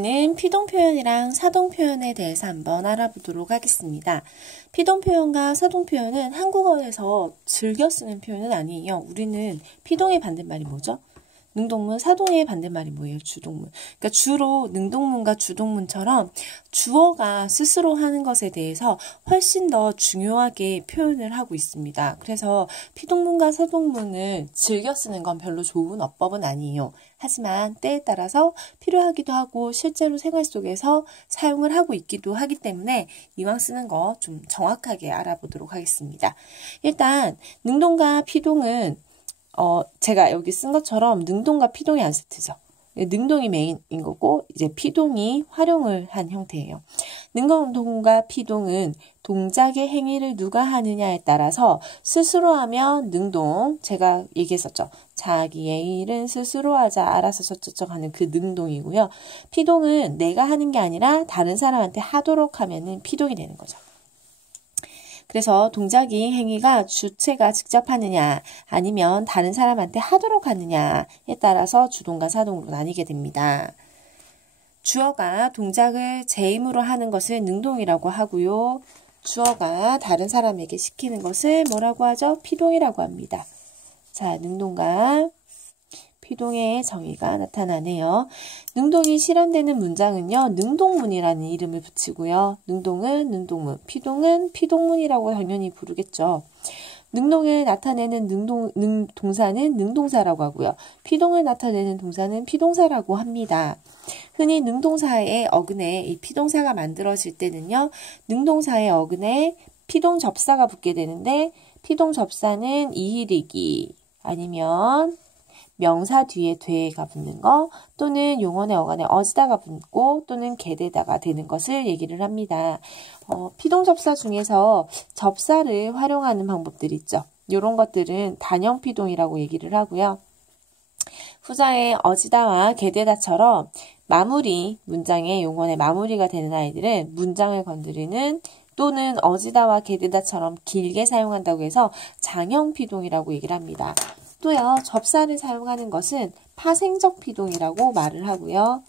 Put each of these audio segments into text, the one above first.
는 피동 표현이랑 사동 표현에 대해서 한번 알아보도록 하겠습니다. 피동 표현과 사동 표현은 한국어에서 즐겨 쓰는 표현은 아니에요. 우리는 피동의 반대말이 뭐죠? 능동문, 사동의 반대말이 뭐예요? 주동문. 그러니까 주로 능동문과 주동문처럼 주어가 스스로 하는 것에 대해서 훨씬 더 중요하게 표현을 하고 있습니다. 그래서 피동문과 사동문을 즐겨 쓰는 건 별로 좋은 어법은 아니에요. 하지만 때에 따라서 필요하기도 하고 실제로 생활 속에서 사용을 하고 있기도 하기 때문에 이왕 쓰는 거 좀 정확하게 알아보도록 하겠습니다. 일단 능동과 피동은 어, 제가 여기 쓴 것처럼 능동과 피동이 안 세트죠. 능동이 메인인 거고 이제 피동이 활용을 한 형태예요. 능동과 피동은 동작의 행위를 누가 하느냐에 따라서 스스로 하면 능동 제가 얘기했었죠. 자기의 일은 스스로 하자 알아서 저쩌저 하는 그 능동이고요. 피동은 내가 하는 게 아니라 다른 사람한테 하도록 하면은 피동이 되는 거죠. 그래서 동작이 행위가 주체가 직접 하느냐 아니면 다른 사람한테 하도록 하느냐에 따라서 주동과 사동으로 나뉘게 됩니다. 주어가 동작을 제 힘으로 하는 것을 능동이라고 하고요. 주어가 다른 사람에게 시키는 것을 뭐라고 하죠? 피동이라고 합니다. 자, 능동과 피동의 정의가 나타나네요. 능동이 실현되는 문장은요. 능동문이라는 이름을 붙이고요. 능동은 능동문, 피동은 피동문이라고 당연히 부르겠죠. 능동을 나타내는 능동, 능, 동사는 능동사라고 하고요. 피동을 나타내는 동사는 피동사라고 합니다. 흔히 능동사의 어근에 이 피동사가 만들어질 때는요. 능동사의 어근에 피동 접사가 붙게 되는데 피동 접사는 이일이기 아니면 명사 뒤에 되가 붙는 거 또는 용언의 어간에 어지다가 붙고 또는 개대다가 되는 것을 얘기를 합니다. 어, 피동 접사 중에서 접사를 활용하는 방법들이 있죠. 이런 것들은 단형 피동이라고 얘기를 하고요. 후자의 어지다와 개대다처럼 마무리, 문장의 용언의 마무리가 되는 아이들은 문장을 건드리는 또는 어지다와 개대다처럼 길게 사용한다고 해서 장형 피동이라고 얘기를 합니다. 또요, 접사를 사용하는 것은 파생적 피동이라고 말을 하고요.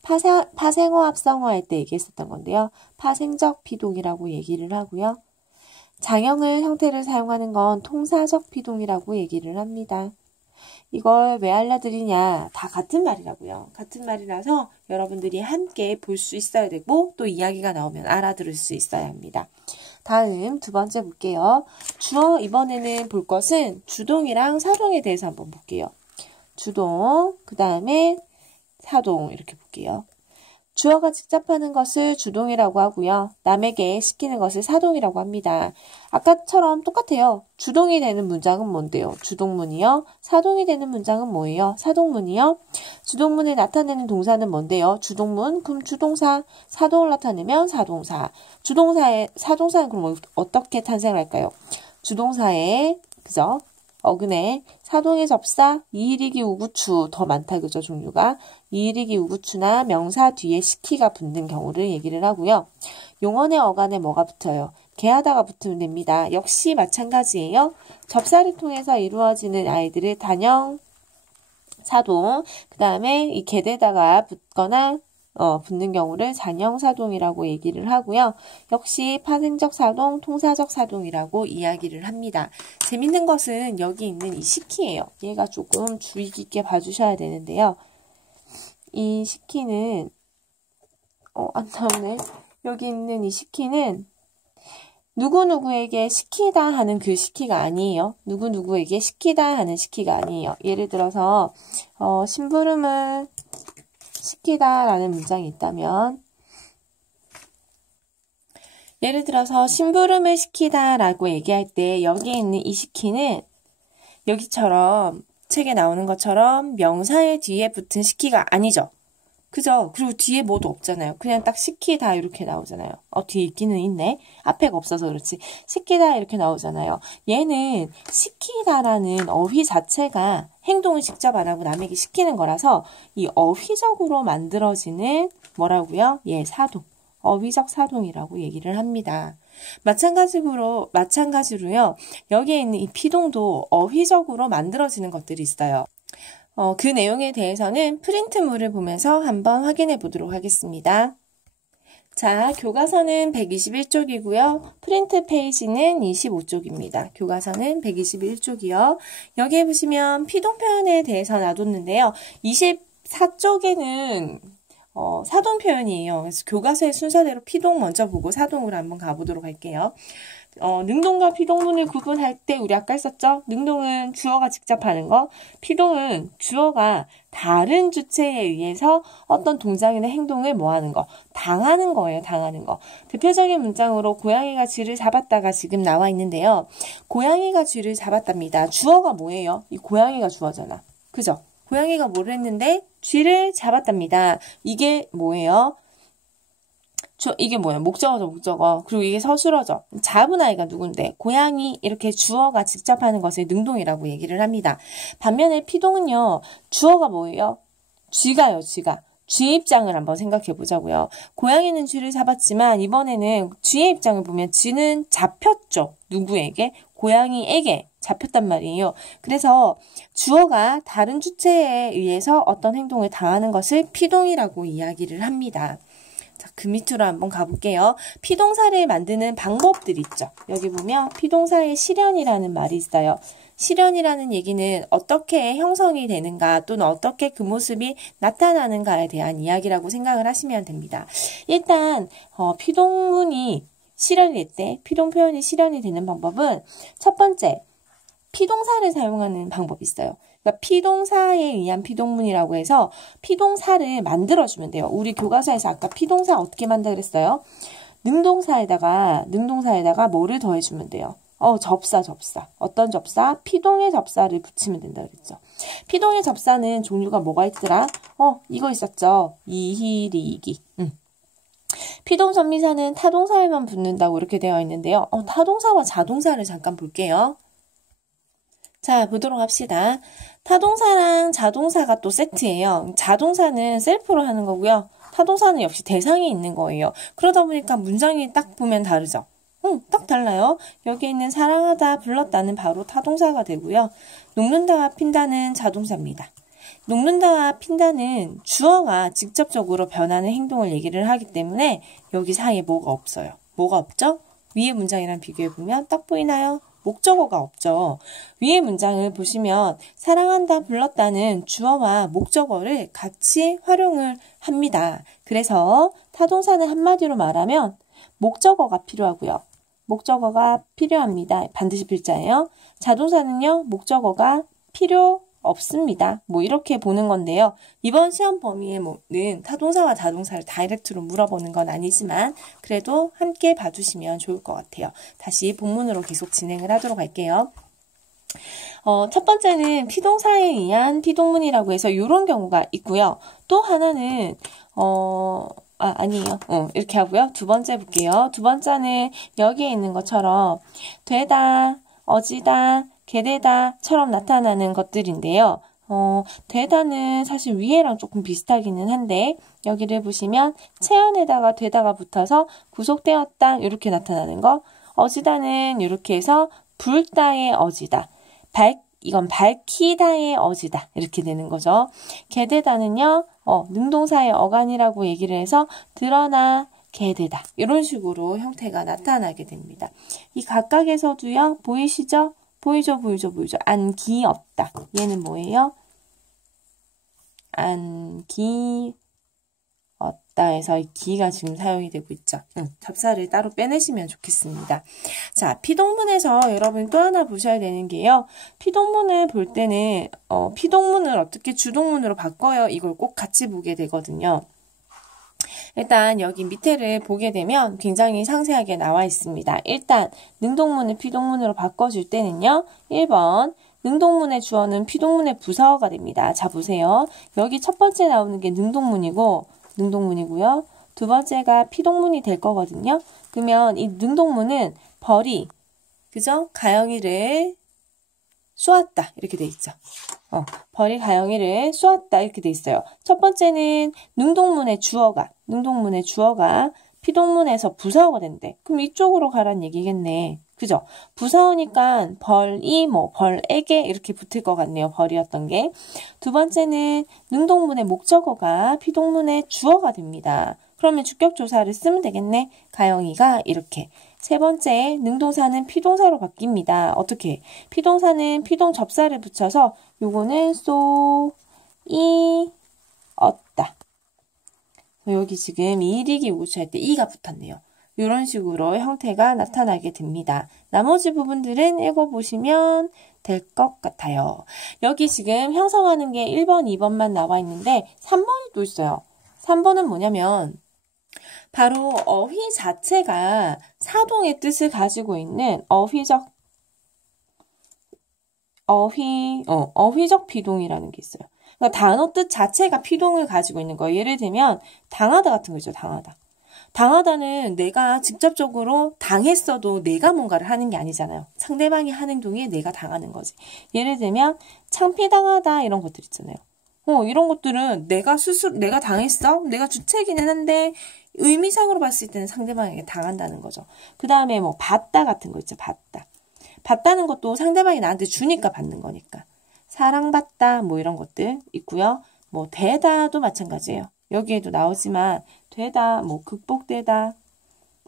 파생, 파생어 합성어 할 때 얘기했었던 건데요. 파생적 피동이라고 얘기를 하고요. 장형을 형태를 사용하는 건 통사적 피동이라고 얘기를 합니다. 이걸 왜 알려드리냐? 다 같은 말이라고요. 같은 말이라서 여러분들이 함께 볼 수 있어야 되고 또 이야기가 나오면 알아들을 수 있어야 합니다. 다음 두 번째 볼게요. 주어 이번에는 볼 것은 주동이랑 사동에 대해서 한번 볼게요. 주동, 그 다음에 사동 이렇게 볼게요. 주어가 직접 하는 것을 주동이라고 하고요. 남에게 시키는 것을 사동이라고 합니다. 아까처럼 똑같아요. 주동이 되는 문장은 뭔데요? 주동문이요. 사동이 되는 문장은 뭐예요? 사동문이요. 주동문을 나타내는 동사는 뭔데요? 주동문, 그럼 주동사. 사동을 나타내면 사동사. 주동사의, 사동사는 그럼 어떻게 탄생할까요? 주동사의, 그죠? 어근에 사동의 접사, 이일이기 우구추 더 많다 그죠 종류가 이일이기 우구추나 명사 뒤에 시키가 붙는 경우를 얘기를 하고요. 용언의 어간에 뭐가 붙어요? 개하다가 붙으면 됩니다. 역시 마찬가지예요. 접사를 통해서 이루어지는 아이들을 단형, 사동, 그 다음에 이 개대다가 붙거나 어, 붙는 경우를 잔형 사동이라고 얘기를 하고요. 역시 파생적 사동, 통사적 사동이라고 이야기를 합니다. 재밌는 것은 여기 있는 이 시키예요. 얘가 조금 주의 깊게 봐주셔야 되는데요. 이 시키는 어, 안 나오네. 여기 있는 이 시키는 누구누구에게 시키다 하는 그 시키가 아니에요. 누구누구에게 시키다 하는 시키가 아니에요. 예를 들어서 어, 심부름을 시키다 라는 문장이 있다면 예를 들어서 심부름을 시키다 라고 얘기할 때 여기에 있는 이 시키는 여기처럼 책에 나오는 것처럼 명사의 뒤에 붙은 시키가 아니죠. 그죠? 그리고 뒤에 뭐도 없잖아요. 그냥 딱 시키다 이렇게 나오잖아요. 어, 뒤에 있기는 있네. 앞에가 없어서 그렇지. 시키다 이렇게 나오잖아요. 얘는 시키다라는 어휘 자체가 행동을 직접 안 하고 남에게 시키는 거라서 이 어휘적으로 만들어지는 뭐라고요? 예, 사동. 어휘적 사동이라고 얘기를 합니다. 마찬가지로, 마찬가지로요, 여기에 있는 이 피동도 어휘적으로 만들어지는 것들이 있어요. 어, 그 내용에 대해서는 프린트물을 보면서 한번 확인해 보도록 하겠습니다. 자, 교과서는 121쪽이고요. 프린트 페이지는 25쪽입니다. 교과서는 121쪽이요. 여기에 보시면 피동 표현에 대해서 놔뒀는데요. 24쪽에는 어, 사동 표현이에요. 그래서 교과서의 순서대로 피동 먼저 보고 사동으로 한번 가보도록 할게요. 어, 능동과 피동문을 구분할 때 우리 아까 했었죠? 능동은 주어가 직접 하는 거, 피동은 주어가 다른 주체에 의해서 어떤 동작이나 행동을 뭐 하는 거, 당하는 거예요, 당하는 거. 대표적인 문장으로 고양이가 쥐를 잡았다가 지금 나와 있는데요. 고양이가 쥐를 잡았답니다. 주어가 뭐예요? 이 고양이가 주어잖아. 그죠? 고양이가 뭘 했는데 쥐를 잡았답니다. 이게 뭐예요? 저 이게 뭐야? 목적어죠, 목적어. 그리고 이게 서술어죠. 잡은 아이가 누군데? 고양이 이렇게 주어가 직접 하는 것을 능동이라고 얘기를 합니다. 반면에 피동은요. 주어가 뭐예요? 쥐가요, 쥐가. 쥐의 입장을 한번 생각해 보자고요. 고양이는 쥐를 잡았지만 이번에는 쥐의 입장을 보면 쥐는 잡혔죠. 누구에게? 고양이에게 잡혔단 말이에요. 그래서 주어가 다른 주체에 의해서 어떤 행동을 당하는 것을 피동이라고 이야기를 합니다. 자, 그 밑으로 한번 가볼게요. 피동사를 만드는 방법들 있죠. 여기 보면 피동사의 실현이라는 말이 있어요. 실현이라는 얘기는 어떻게 형성이 되는가 또는 어떻게 그 모습이 나타나는가에 대한 이야기라고 생각을 하시면 됩니다. 일단 어, 피동문이 실현이 될 때, 피동 표현이 실현이 되는 방법은 첫 번째, 피동사를 사용하는 방법이 있어요. 그러니까 피동사에 의한 피동문이라고 해서 피동사를 만들어주면 돼요. 우리 교과서에서 아까 피동사 어떻게 만들었어요? 능동사에다가 능동사에다가 뭐를 더해주면 돼요. 어, 접사, 접사. 어떤 접사? 피동의 접사를 붙이면 된다 그랬죠. 피동의 접사는 종류가 뭐가 있더라? 어, 이거 있었죠. 이희리기. 응. 피동 전미사는 타동사에만 붙는다고 이렇게 되어 있는데요. 어, 타동사와 자동사를 잠깐 볼게요. 자, 보도록 합시다. 타동사랑 자동사가 또 세트예요. 자동사는 셀프로 하는 거고요. 타동사는 역시 대상이 있는 거예요. 그러다 보니까 문장이 딱 보면 다르죠. 응, 딱 달라요. 여기 있는 사랑하다, 불렀다는 바로 타동사가 되고요. 녹는다와 핀다는 자동사입니다. 녹는다와 핀다는 주어가 직접적으로 변하는 행동을 얘기를 하기 때문에 여기 사이에 뭐가 없어요. 뭐가 없죠? 위에 문장이랑 비교해보면 딱 보이나요? 목적어가 없죠. 위의 문장을 보시면 사랑한다 불렀다는 주어와 목적어를 같이 활용을 합니다. 그래서 타동사는 한마디로 말하면 목적어가 필요하고요. 목적어가 필요합니다. 반드시 필자예요. 자동사는요. 목적어가 필요 없습니다. 뭐 이렇게 보는 건데요. 이번 시험 범위에는 타동사와 자동사를 다이렉트로 물어보는 건 아니지만 그래도 함께 봐주시면 좋을 것 같아요. 다시 본문으로 계속 진행을 하도록 할게요. 어, 첫 번째는 피동사에 의한 피동문이라고 해서 이런 경우가 있고요. 또 하나는 어, 아, 아니에요. 어, 이렇게 하고요. 두 번째 볼게요. 두 번째는 여기에 있는 것처럼 되다, 어지다, 게되다처럼 나타나는 것들인데요. 어, 되다는 사실 위에랑 조금 비슷하기는 한데 여기를 보시면 체연에다가 되다가 붙어서 구속되었다 이렇게 나타나는 거 어지다는 이렇게 해서 불다의 어지다 밝 이건 밝히다의 어지다 이렇게 되는 거죠. 게되다는요 어, 능동사의 어간이라고 얘기를 해서 드러나 게되다 이런 식으로 형태가 나타나게 됩니다. 이 각각에서도요 보이시죠? 보이죠, 보이죠, 보이죠. 안기 없다. 얘는 뭐예요? 안기 없다에서 이 기가 지금 사용이 되고 있죠. 응, 접사를 따로 빼내시면 좋겠습니다. 자, 피동문에서 여러분 또 하나 보셔야 되는 게요. 피동문을 볼 때는 어, 피동문을 어떻게 주동문으로 바꿔요? 이걸 꼭 같이 보게 되거든요. 일단 여기 밑에를 보게 되면 굉장히 상세하게 나와 있습니다. 일단 능동문을 피동문으로 바꿔줄 때는요. 1번 능동문의 주어는 피동문의 부사어가 됩니다. 자 보세요. 여기 첫 번째 나오는 게 능동문이고 능동문이고요. 두 번째가 피동문이 될 거거든요. 그러면 이 능동문은 벌이 그죠? 가영이를 쏘았다 이렇게 돼 있죠. 어, 벌이 가영이를 쏘았다 이렇게 돼 있어요. 첫 번째는 능동문의 주어가 능동문의 주어가 피동문에서 부사어가 된대. 그럼 이쪽으로 가란 얘기겠네. 그죠? 부사어니까 벌이 뭐 벌에게 이렇게 붙을 것 같네요. 벌이었던 게. 두 번째는 능동문의 목적어가 피동문의 주어가 됩니다. 그러면 주격 조사를 쓰면 되겠네. 가영이가 이렇게. 세 번째, 능동사는 피동사로 바뀝니다. 어떻게? 피동사는 피동 접사를 붙여서 요거는 쏘, 이, 얻다. 여기 지금 이리기 우주할 때 이가 붙었네요. 이런 식으로 형태가 나타나게 됩니다. 나머지 부분들은 읽어보시면 될 것 같아요. 여기 지금 형성하는 게 1번, 2번만 나와 있는데 3번이 또 있어요. 3번은 뭐냐면 바로 어휘 자체가 사동의 뜻을 가지고 있는 어휘적 어휘 어, 어휘적 비동이라는 게 있어요. 그러니까 단어 뜻 자체가 피동을 가지고 있는 거예요. 예를 들면 당하다 같은 거죠. 당하다. 당하다는 내가 직접적으로 당했어도 내가 뭔가를 하는 게 아니잖아요. 상대방이 하는 행동에 내가 당하는 거지. 예를 들면 창피당하다 이런 것들 있잖아요. 어, 이런 것들은 내가 스스로 내가 당했어? 내가 주체기는 한데 의미상으로 봤을 때는 상대방에게 당한다는 거죠. 그 다음에 뭐 받다 같은 거 있죠. 받다. 받다는 것도 상대방이 나한테 주니까 받는 거니까. 사랑받다 뭐 이런 것들 있고요. 뭐 되다도 마찬가지예요. 여기에도 나오지만 되다, 뭐 극복되다,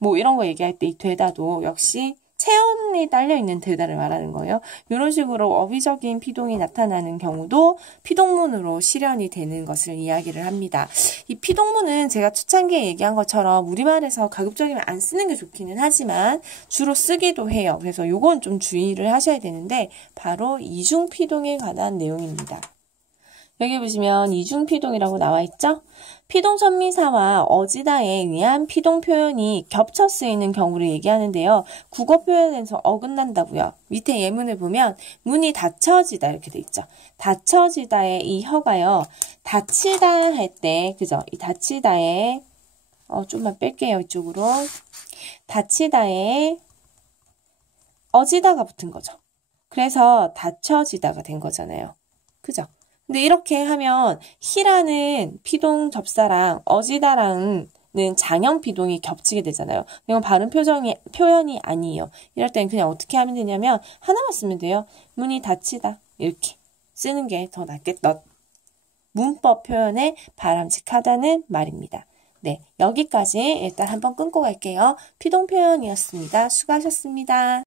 뭐 이런 거 얘기할 때 이 되다도 역시 체온이 딸려 있는 되다를 말하는 거예요. 이런 식으로 어휘적인 피동이 나타나는 경우도 피동문으로 실현이 되는 것을 이야기를 합니다. 이 피동문은 제가 초창기에 얘기한 것처럼 우리말에서 가급적이면 안 쓰는 게 좋기는 하지만 주로 쓰기도 해요. 그래서 요건 좀 주의를 하셔야 되는데 바로 이중 피동에 관한 내용입니다. 여기 보시면 이중피동이라고 나와 있죠? 피동선미사와 어지다에 의한 피동 표현이 겹쳐 쓰이는 경우를 얘기하는데요. 국어 표현에서 어긋난다고요. 밑에 예문을 보면 문이 닫혀지다 이렇게 돼 있죠. 닫혀지다의 이 혀가요. 닫히다 할 때 그죠? 이 닫히다에 어 좀만 뺄게요 이쪽으로. 닫히다에 어지다가 붙은 거죠. 그래서 닫혀지다가 된 거잖아요. 그죠? 근데 이렇게 하면 히라는 피동 접사랑 어지다랑은 장형 피동이 겹치게 되잖아요. 이건 발음 표정이, 표현이 아니에요. 이럴 땐 그냥 어떻게 하면 되냐면 하나만 쓰면 돼요. 문이 닫히다. 이렇게 쓰는 게 더 낫겠다. 문법 표현에 바람직하다는 말입니다. 네, 여기까지 일단 한번 끊고 갈게요. 피동 표현이었습니다. 수고하셨습니다.